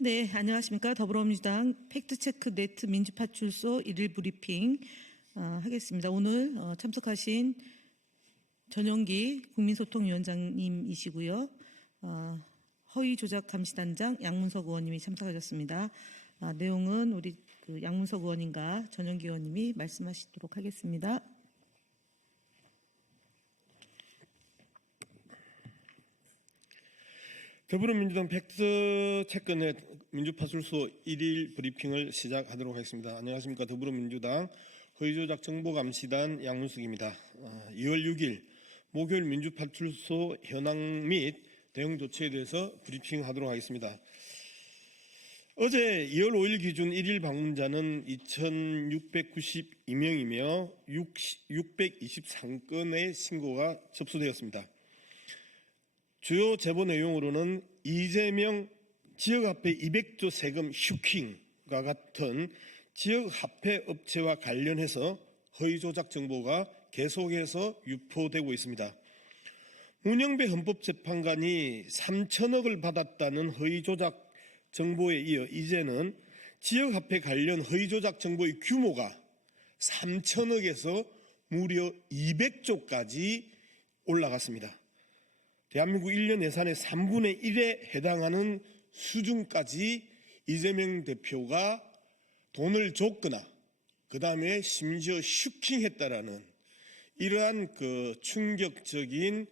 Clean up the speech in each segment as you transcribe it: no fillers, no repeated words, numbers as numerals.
네, 안녕하십니까. 더불어민주당 팩트체크 네트 민주파출소 일일 브리핑 하겠습니다. 오늘 참석하신 전용기 국민소통위원장님이시고요. 허위조작감시단장 양문석 의원님이 참석하셨습니다. 내용은 우리 양문석 의원님과 전용기 의원님이 말씀하시도록 하겠습니다. 더불어민주당 팩트체크넷 민주파출소 1일 브리핑을 시작하도록 하겠습니다. 안녕하십니까. 더불어민주당 허위조작정보감시단 양문석입니다. 2월 6일 목요일 민주파출소 현황 및 대응 조치에 대해서 브리핑하도록 하겠습니다. 어제 2월 5일 기준 1일 방문자는 2,692명이며 623건의 신고가 접수되었습니다. 주요 제보 내용으로는 이재명 지역화폐 200조 세금 슈킹과 같은 지역화폐 업체와 관련해서 허위조작 정보가 계속해서 유포되고 있습니다. 문영배 헌법재판관이 3천억을 받았다는 허위조작 정보에 이어 이제는 지역화폐 관련 허위조작 정보의 규모가 3천억에서 무려 200조까지 올라갔습니다. 대한민국 1년 예산의 3분의 1에 해당하는 수준까지 이재명 대표가 돈을 줬거나 그 다음에 심지어 슈킹했다라는 이러한 충격적인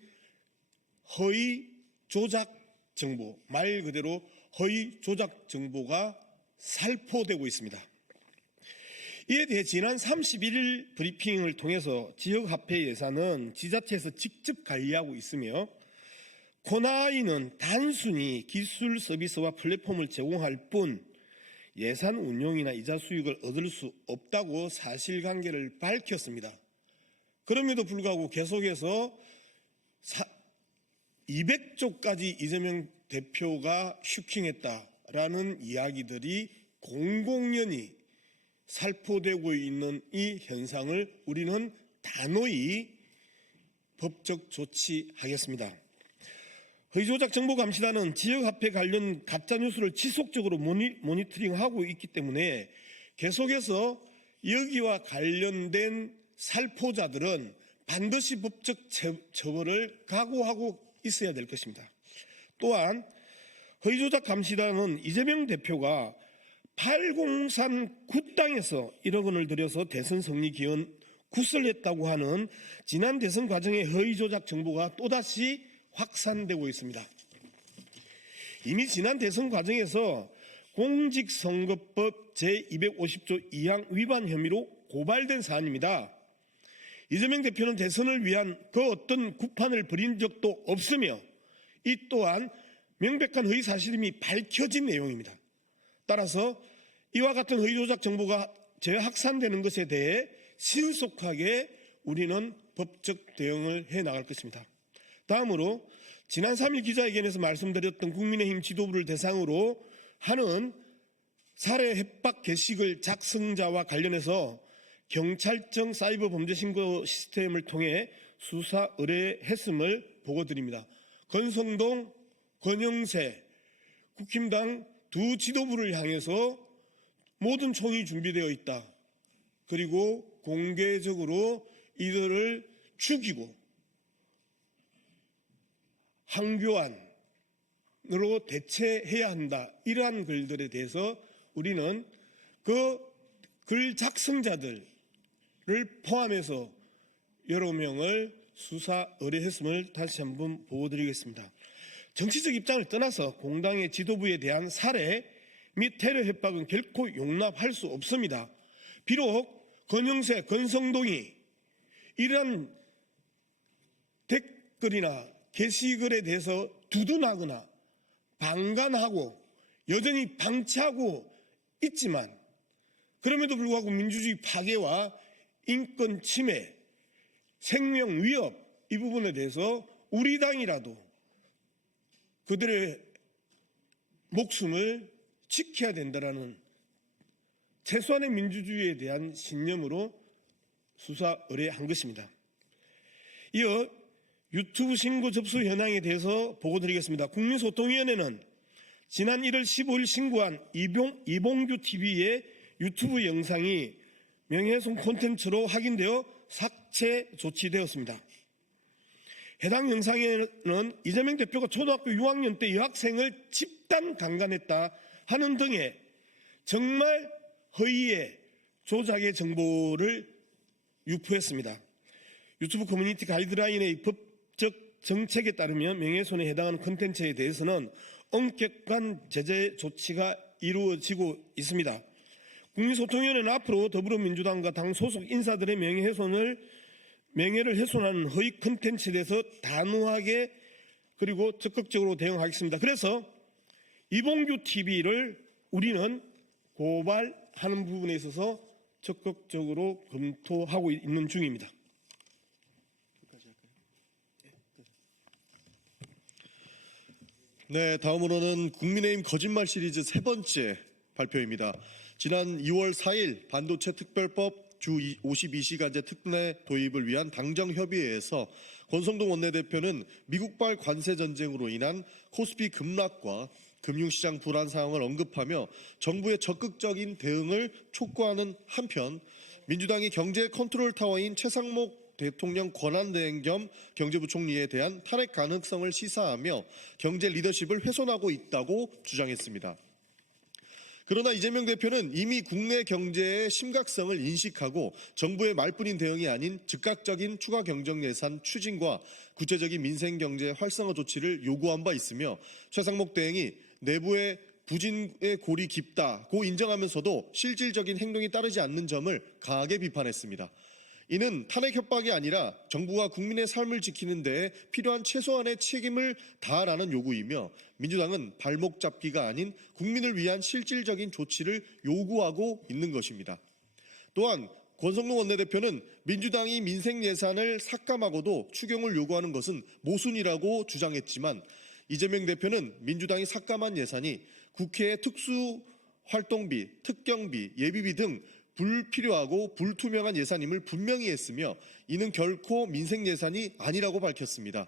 허위 조작 정보, 말 그대로 허위 조작 정보가 살포되고 있습니다. 이에 대해 지난 31일 브리핑을 통해서 지역화폐 예산은 지자체에서 직접 관리하고 있으며 코나이는 단순히 기술 서비스와 플랫폼을 제공할 뿐 예산 운용이나 이자 수익을 얻을 수 없다고 사실관계를 밝혔습니다. 그럼에도 불구하고 계속해서 200조까지 이재명 대표가 슈킹했다라는 이야기들이 공공연히 살포되고 있는 이 현상을 우리는 단호히 법적 조치하겠습니다. 허위조작 정보감시단은 지역화폐 관련 가짜뉴스를 지속적으로 모니터링하고 있기 때문에 계속해서 여기와 관련된 살포자들은 반드시 법적 처벌을 각오하고 있어야 될 것입니다. 또한 허위조작 감시단은 이재명 대표가 팔공산 굿당에서 1억 원을 들여서 대선 승리 기원 구설했다고 하는 지난 대선 과정의 허위조작 정보가 또다시 확산되고 있습니다. 이미 지난 대선 과정에서 공직선거법 제250조 2항 위반 혐의로 고발된 사안입니다. 이재명 대표는 대선을 위한 그 어떤 구판을 벌인 적도 없으며 이 또한 명백한 허위 사실임이 밝혀진 내용입니다. 따라서 이와 같은 허위조작 정보가 재확산되는 것에 대해 신속하게 우리는 법적 대응을 해나갈 것입니다. 다음으로 지난 3일 기자회견에서 말씀드렸던 국민의힘 지도부를 대상으로 하는 살해 협박 게시글 작성자와 관련해서 경찰청 사이버 범죄 신고 시스템을 통해 수사 의뢰했음을 보고드립니다. 권성동, 권영세, 국힘당 두 지도부를 향해서 모든 총이 준비되어 있다. 그리고 공개적으로 이들을 죽이고 항교안으로 대체해야 한다. 이러한 글들에 대해서 우리는 그 글 작성자들을 포함해서 여러 명을 수사 의뢰했음을 다시 한번 보고드리겠습니다. 정치적 입장을 떠나서 공당의 지도부에 대한 살해 및 테러 협박은 결코 용납할 수 없습니다. 비록 권영세, 권성동이 이러한 댓글이나 게시글에 대해서 두둔하거나 방관하고 여전히 방치하고 있지만 그럼에도 불구하고 민주주의 파괴와 인권 침해, 생명 위협 이 부분에 대해서 우리 당이라도 그들의 목숨을 지켜야 된다라는 최소한의 민주주의에 대한 신념으로 수사 의뢰한 것입니다. 이어 유튜브 신고 접수 현황에 대해서 보고드리겠습니다. 국민소통위원회는 지난 1월 15일 신고한 이봉규 TV의 유튜브 영상이 명예훼손 콘텐츠로 확인되어 삭제 조치되었습니다. 해당 영상에는 이재명 대표가 초등학교 6학년 때 여학생을 집단 강간했다 하는 등의 정말 허위의 조작의 정보를 유포했습니다. 유튜브 커뮤니티 가이드라인의 법적 정책에 따르면 명예훼손에 해당하는 콘텐츠에 대해서는 엄격한 제재 조치가 이루어지고 있습니다. 국민소통위원회는 앞으로 더불어민주당과 당 소속 인사들의 명예를 훼손하는 허위 콘텐츠에 대해서 단호하게 그리고 적극적으로 대응하겠습니다. 그래서 이봉규 TV를 우리는 고발하는 부분에 있어서 적극적으로 검토하고 있는 중입니다. 네, 다음으로는 국민의힘 거짓말 시리즈 세 번째 발표입니다. 지난 2월 4일 반도체 특별법 주 52시간제 특례 도입을 위한 당정협의회에서 권성동 원내대표는 미국발 관세 전쟁으로 인한 코스피 급락과 금융시장 불안 상황을 언급하며 정부의 적극적인 대응을 촉구하는 한편 민주당이 경제 컨트롤 타워인 최상목 대통령 권한대행 겸 경제부총리에 대한 탄핵 가능성을 시사하며 경제 리더십을 훼손하고 있다고 주장했습니다. 그러나 이재명 대표는 이미 국내 경제의 심각성을 인식하고 정부의 말뿐인 대응이 아닌 즉각적인 추가 경정 예산 추진과 구체적인 민생 경제 활성화 조치를 요구한 바 있으며 최상목 대행이 내부의 부진의 골이 깊다고 인정하면서도 실질적인 행동이 따르지 않는 점을 강하게 비판했습니다. 이는 탄핵 협박이 아니라 정부가 국민의 삶을 지키는 데 필요한 최소한의 책임을 다하라는 요구이며 민주당은 발목 잡기가 아닌 국민을 위한 실질적인 조치를 요구하고 있는 것입니다. 또한 권성동 원내대표는 민주당이 민생 예산을 삭감하고도 추경을 요구하는 것은 모순이라고 주장했지만 이재명 대표는 민주당이 삭감한 예산이 국회의 특수활동비, 특경비, 예비비 등 불필요하고 불투명한 예산임을 분명히 했으며 이는 결코 민생 예산이 아니라고 밝혔습니다.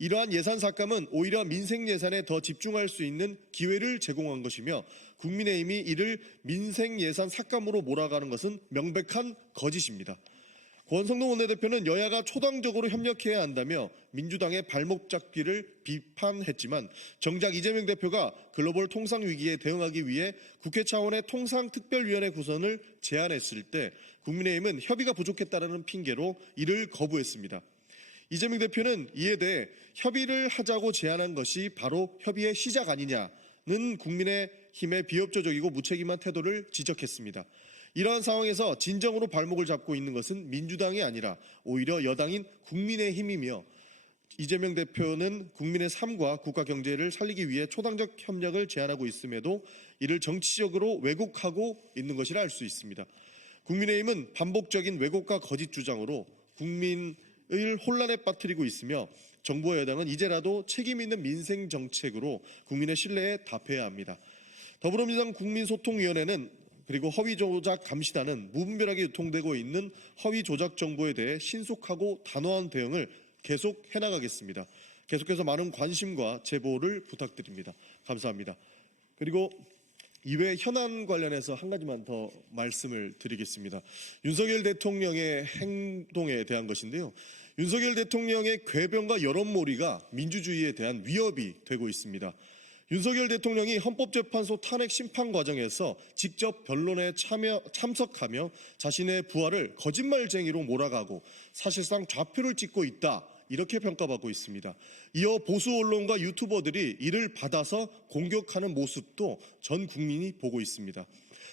이러한 예산 삭감은 오히려 민생 예산에 더 집중할 수 있는 기회를 제공한 것이며 국민의힘이 이를 민생 예산 삭감으로 몰아가는 것은 명백한 거짓입니다. 권성동 원내대표는 여야가 초당적으로 협력해야 한다며 민주당의 발목 잡기를 비판했지만 정작 이재명 대표가 글로벌 통상 위기에 대응하기 위해 국회 차원의 통상특별위원회 구성을 제안했을 때 국민의힘은 협의가 부족했다는 핑계로 이를 거부했습니다. 이재명 대표는 이에 대해 협의를 하자고 제안한 것이 바로 협의의 시작 아니냐는 국민의힘의 비협조적이고 무책임한 태도를 지적했습니다. 이러한 상황에서 진정으로 발목을 잡고 있는 것은 민주당이 아니라 오히려 여당인 국민의힘이며 이재명 대표는 국민의 삶과 국가 경제를 살리기 위해 초당적 협력을 제안하고 있음에도 이를 정치적으로 왜곡하고 있는 것이라 알 수 있습니다. 국민의힘은 반복적인 왜곡과 거짓 주장으로 국민을 혼란에 빠뜨리고 있으며 정부와 여당은 이제라도 책임 있는 민생 정책으로 국민의 신뢰에 답해야 합니다. 더불어민주당 국민소통위원회는 그리고 허위조작 감시단은 무분별하게 유통되고 있는 허위조작 정보에 대해 신속하고 단호한 대응을 계속 해나가겠습니다. 계속해서 많은 관심과 제보를 부탁드립니다. 감사합니다. 그리고 이외 현안 관련해서 한 가지만 더 말씀을 드리겠습니다. 윤석열 대통령의 행동에 대한 것인데요. 윤석열 대통령의 궤변과 여론몰이가 민주주의에 대한 위협이 되고 있습니다. 윤석열 대통령이 헌법재판소 탄핵 심판 과정에서 직접 변론에 참석하며 자신의 부하를 거짓말쟁이로 몰아가고 사실상 좌표를 찍고 있다. 이렇게 평가받고 있습니다. 이어 보수 언론과 유튜버들이 이를 받아서 공격하는 모습도 전 국민이 보고 있습니다.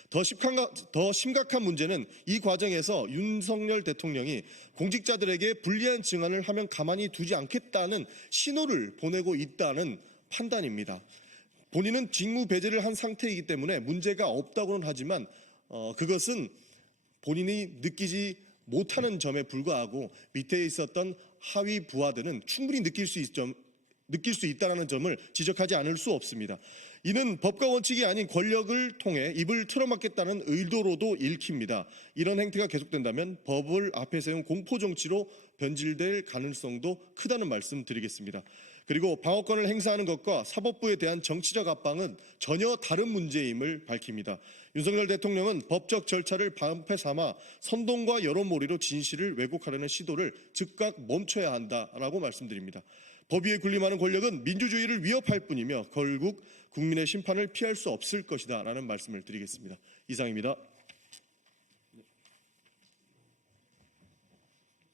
더 심각한 문제는 이 과정에서 윤석열 대통령이 공직자들에게 불리한 증언을 하면 가만히 두지 않겠다는 신호를 보내고 있다는 판단입니다. 본인은 직무 배제를 한 상태이기 때문에 문제가 없다고는 하지만 그것은 본인이 느끼지 못하는 점에 불과하고 밑에 있었던 하위 부하들은 충분히 느낄 수 있다는 점을 지적하지 않을 수 없습니다. 이는 법과 원칙이 아닌 권력을 통해 입을 틀어막겠다는 의도로도 읽힙니다. 이런 행태가 계속된다면 법을 앞에 세운 공포정치로 변질될 가능성도 크다는 말씀 드리겠습니다. 그리고 방어권을 행사하는 것과 사법부에 대한 정치적 압박은 전혀 다른 문제임을 밝힙니다. 윤석열 대통령은 법적 절차를 방패 삼아 선동과 여론몰이로 진실을 왜곡하려는 시도를 즉각 멈춰야 한다라고 말씀드립니다. 법 위에 군림하는 권력은 민주주의를 위협할 뿐이며 결국 국민의 심판을 피할 수 없을 것이다라는 말씀을 드리겠습니다. 이상입니다.